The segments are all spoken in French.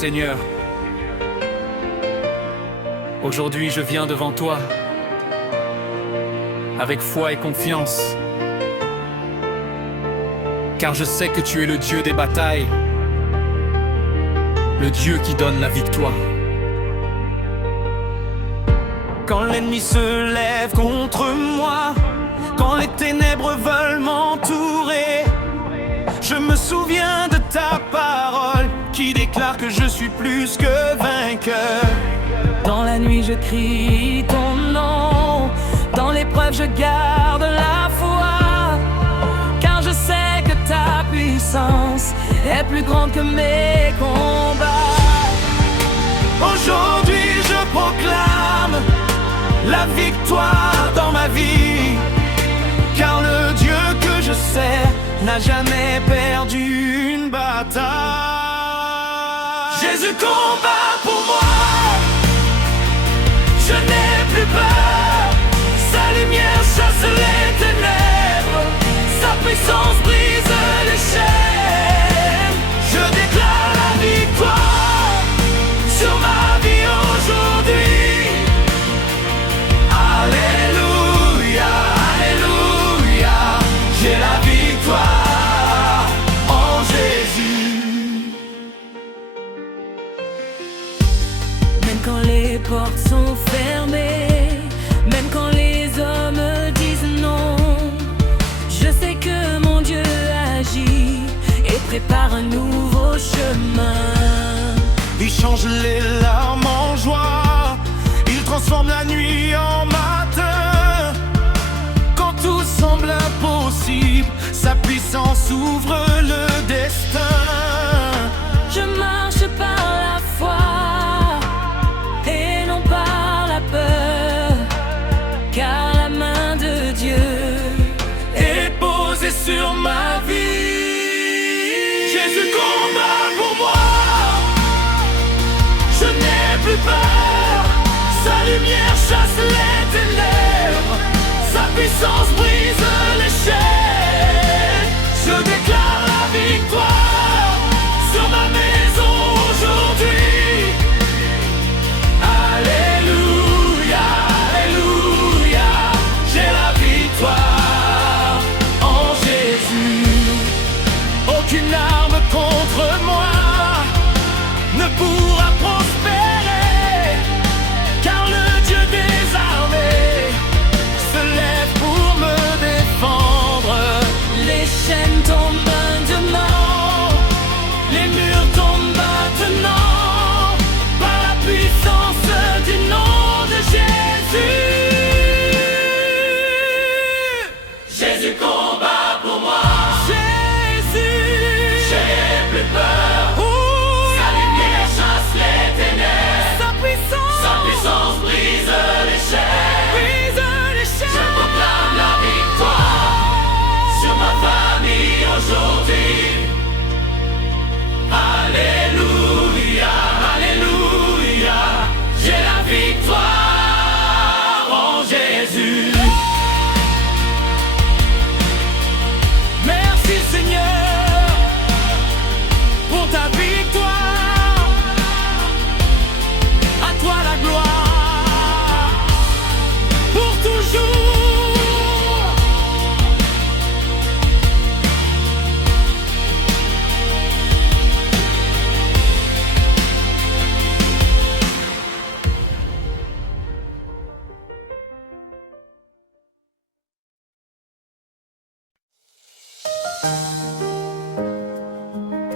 Seigneur, aujourd'hui je viens devant toi avec foi et confiance, car je sais que tu es le Dieu des batailles, le Dieu qui donne la victoire. Quand l'ennemi se lève contre moi, quand les ténèbres veulent m'entourer, je me souviens de ta parole qui déclare que je suis plus que vainqueur. Dans la nuit je crie ton nom, dans l'épreuve je garde la foi, car je sais que ta puissance est plus grande que mes combats. Aujourd'hui je proclame la victoire dans ma vie, car le Dieu que je sers n'a jamais perdu une bataille. Jésus combat pour moi, je n'ai plus peur. Sa lumière chasse les ténèbres, sa puissance brise les chaînes. Je déclare la victoire sur ma vie aujourd'hui. Alléluia, alléluia, j'ai la victoire en Jésus. Même quand les portes sont fermées, même quand les hommes disent non, je sais que mon Dieu agit et prépare un nouveau chemin. Il change les larmes en joie, il transforme la nuit en matin. Quand tout semble impossible, sa puissance ouvre le destin. Je marche par la foi et non par la peur, car la main de Dieu est posée sur ma vie. Jésus combat pour moi, je n'ai plus peur. Sa lumière chasse les ténèbres, sa puissance brise les chaînes. Je déclare la victoire sur ma maison aujourd'hui. Alléluia, alléluia, j'ai la victoire en Jésus. Aucune arme contre moi ne pourra prospérer, car le Dieu des armées se lève pour me défendre. les chaînes tombent maintenant, Les murs tombent maintenant par la puissance du nom de Jésus. Jésus combat pour moi. Jésus, j'ai plus peur. Sa lumière chasse les ténèbres. Sa puissance brise les chaînes. Je proclame la victoire sur ma famille aujourd'hui. Alléluia, alléluia, j'ai la victoire en Jésus. Merci Seigneur pour ta victoire. À toi la gloire pour toujours.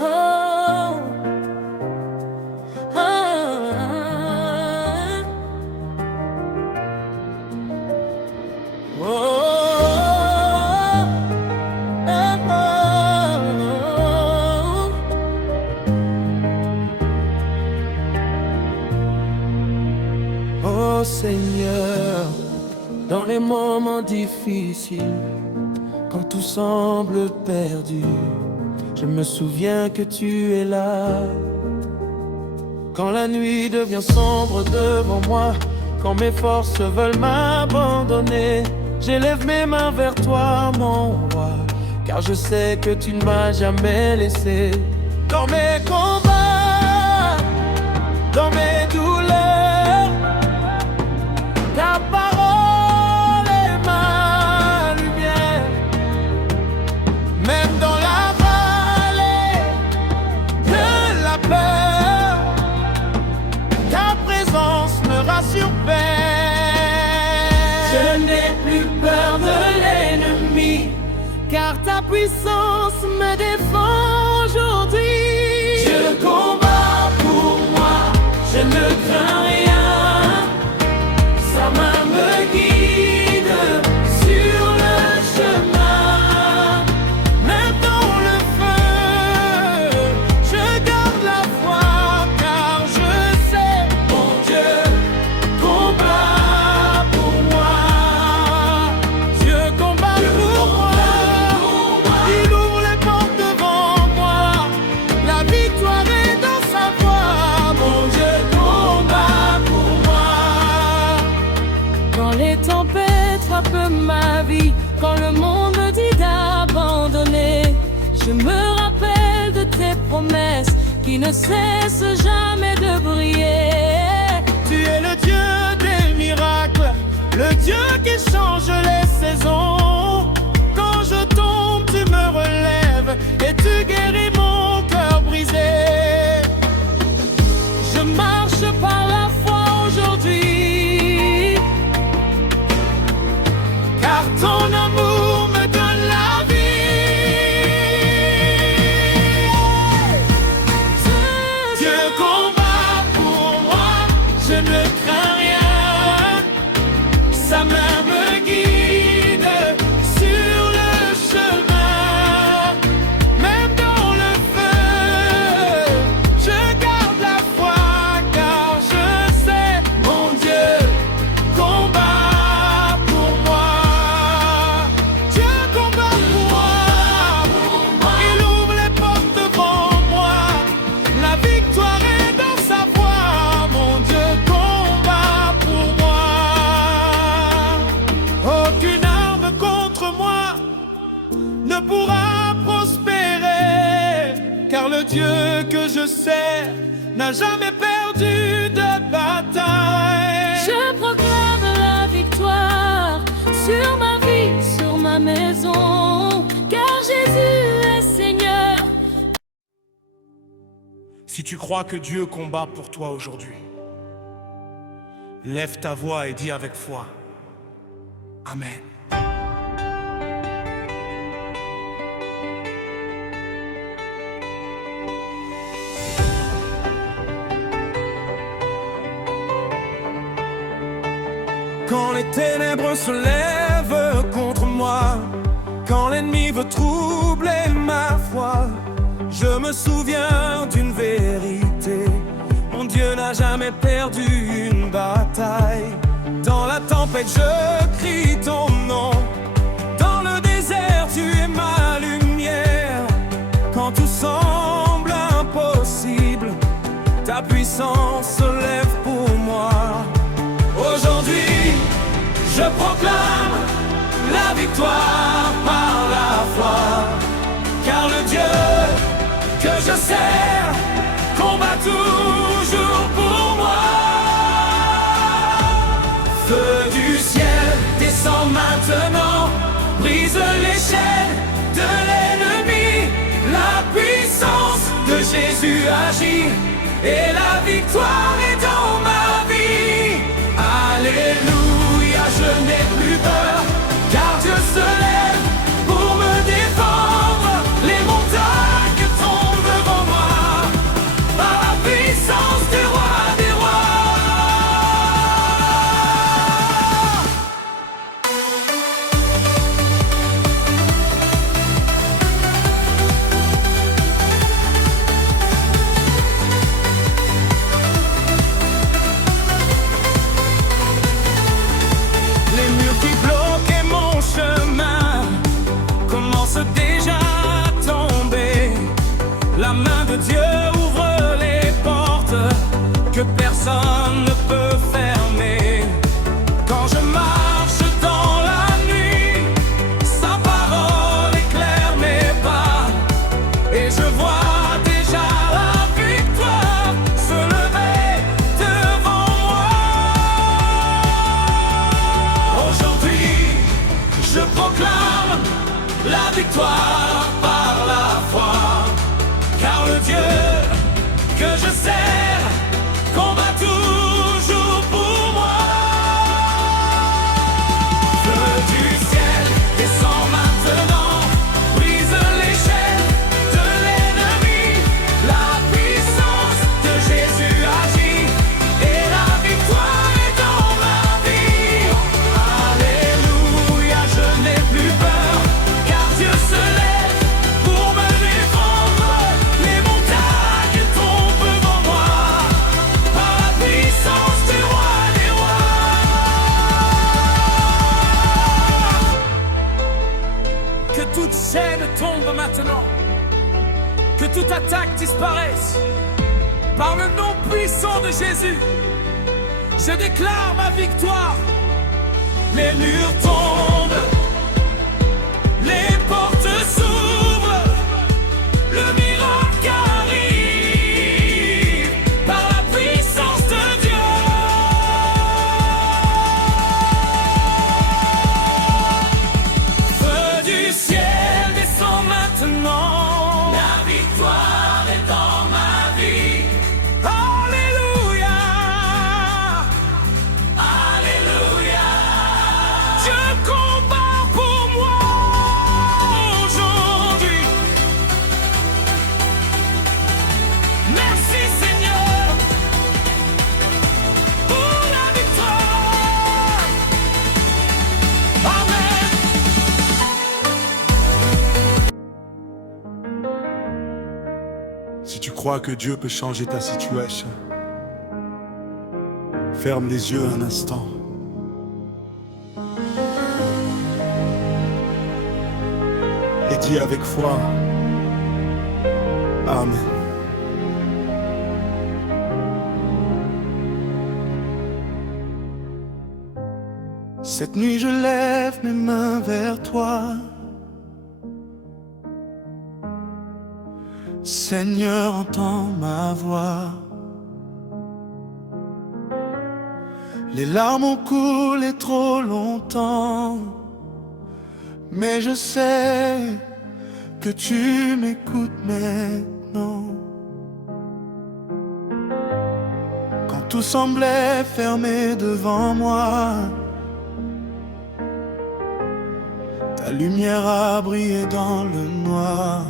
oh, oh, Oh Seigneur, dans les moments difficiles, quand tout semble perdu, je me souviens que tu es là. Quand la nuit devient sombre devant moi, quand mes forces veulent m'abandonner, j'élève mes mains vers toi, mon roi, car je sais que tu ne m'as jamais laissé. Dans mes combats, puissance me défend aujourd'hui. Dieu combat pour moi, je ne crains rien. Sa main me guide sur le chemin. Même dans le feu, je garde la foi, car je sais mon Dieu combat pour moi. Dieu combat pour moi. Il ouvre les portes devant moi. La victoire est dans sa voix. Mon Dieu combat pour moi. Quand les tempêtes frappent ma vie, quand le monde me dit d'abandonner, je me rappelle de tes promesses qui ne cessent jamais de briller. Tu es le Dieu des miracles, le Dieu qui change les saisons. Quand je tombe, tu me relèves et tu guéris mon cœur brisé. Je marche par la foi aujourd'hui, car ton amour me donne la vie. Dieu combat pour moi, je ne crains rien. Sa main me guide sur le chemin. Même dans le feu, je garde la foi, car je sais mon Dieu combat pour moi. Dieu combat pour moi. Il ouvre les portes devant moi. La victoire est dans sa voix. Mon Dieu combat pour moi. Aucune arme contre moi ne pourra prospérer, car le Dieu que je sers n'a jamais perdu de bataille. Je proclame la victoire sur ma vie, sur ma maison, car Jésus est Seigneur. Si tu crois que Dieu combat pour toi aujourd'hui, lève ta voix et dis avec foi: Amen. Quand les ténèbres se lèvent contre moi, quand l'ennemi veut troubler ma foi, je me souviens d'une vérité: mon Dieu n'a jamais perdu une bataille. Dans la tempête, je crie ton nom. Dans le désert, tu es ma lumière. Quand tout semble impossible, ta puissance se lève pour moi. Aujourd'hui, je proclame la victoire par la foi, car le Dieu que je sers combat toujours pour moi. Feu du ciel descend maintenant, brise les chaînes de l'ennemi. La puissance de Jésus agit et la victoire est dans ma vie. Alléluia, je n'ai plus peur, car Dieu se lève pour me défendre. Les montagnes tombent devant moi, par la puissance du roi des rois. Les murs qui bloquaient mon chemin commencent déjà à tomber. La main de Dieu ouvre les portes que personne ne peut fermer. Quand je marche dans la nuit, sa parole éclaire mes pas, et je vois déjà la victoire se lever devant moi. Aujourd'hui, je proclame la victoire par la foi, car le Dieu que je sers combat toujours pour obstacles disparaissent. Par le nom puissant de Jésus, je déclare ma victoire. Les murs tombent, les portes s'ouvrent, le miracle arrive par la puissance de Dieu. Feu du ciel descend maintenant, la victoire est dans ma vie. Alléluia, Alléluia. Dieu combat pour moi aujourd'hui. Merci Seigneur pour la victoire. Amen. Si tu crois que Dieu peut changer ta situation, ferme les yeux un instant. Et dis avec foi, Amen. Cette nuit je lève mes mains vers toi. Seigneur, entends ma voix. Les larmes ont coulé trop longtemps, mais je sais que tu m'écoutes maintenant. Quand tout semblait fermé devant moi, ta lumière a brillé dans le noir.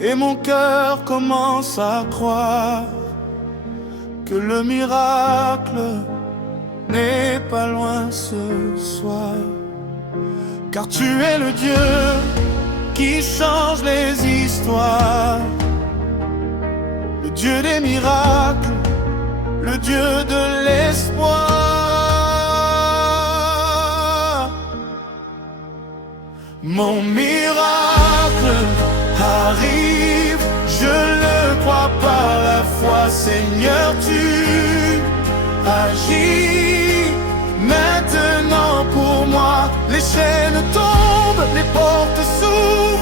Et mon cœur commence à croire que le miracle n'est pas loin ce soir. Car tu es le Dieu qui change les histoires, le Dieu des miracles, le Dieu de l'espoir. Mon miracle arrive, je le crois par la foi. Seigneur, tu agis maintenant pour moi. Les chaînes tombent, les portes s'ouvrent,